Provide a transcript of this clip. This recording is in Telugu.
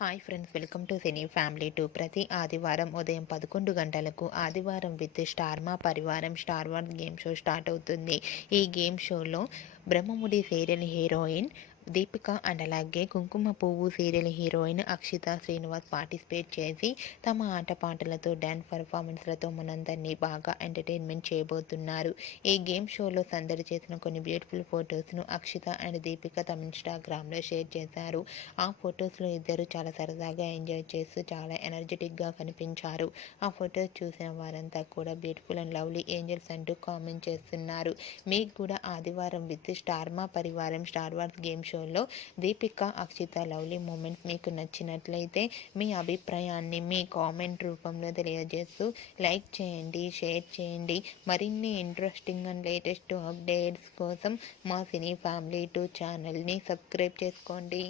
Hi friends, welcome to cine family 2. ప్రతి ఆదివారం ఉదయం 11 గంటలకు ఆదివారం విత్ స్టార్ మా పరివారం star war game show start అవుతుంది. ఈ గేమ్ షోలో Brahmamudi serial heroine Deepika and అలాగే Kumkuma Puvvu serial heroine Akshitha Srinivas participate చేసి తమ ఆటపాటలతో డ్యాన్స్ పర్ఫార్మెన్స్లతో మనందరినీ బాగా ఎంటర్టైన్మెంట్ చేయబోతున్నారు. ఈ గేమ్ షోలో సందడి చేసిన కొన్ని బ్యూటిఫుల్ ఫొటోస్ను అక్షిత అండ్ దీపిక తమ ఇన్స్టాగ్రామ్లో షేర్ చేశారు. ఆ ఫొటోస్లో ఇద్దరు చాలా సరదాగా ఎంజాయ్ చేస్తూ చాలా ఎనర్జెటిక్గా కనిపించారు. ఆ ఫొటోస్ చూసిన వారంతా కూడా బ్యూటిఫుల్ అండ్ లవ్లీ ఏంజల్స్ అంటూ కామెంట్ చేస్తున్నారు. మీకు కూడా ఆదివారం విత్ స్టార్ మా పరివారం స్టార్ వార్స్ గేమ్ షోలో దీపిక అక్షిత లవ్లీ మూమెంట్ మీకు నచ్చినట్లయితే మీ అభిప్రాయాన్ని మీ కామెంట్ రూపంలో తెలియజేస్తూ లైక్ చేయండి, షేర్ చేయండి. మరిన్ని ఇంట్రెస్టింగ్ అండ్ లేటెస్ట్ అప్డేట్స్ కోసం మా సినీ ఫ్యామిలీ 2 ఛానల్ని సబ్స్క్రైబ్ చేసుకోండి.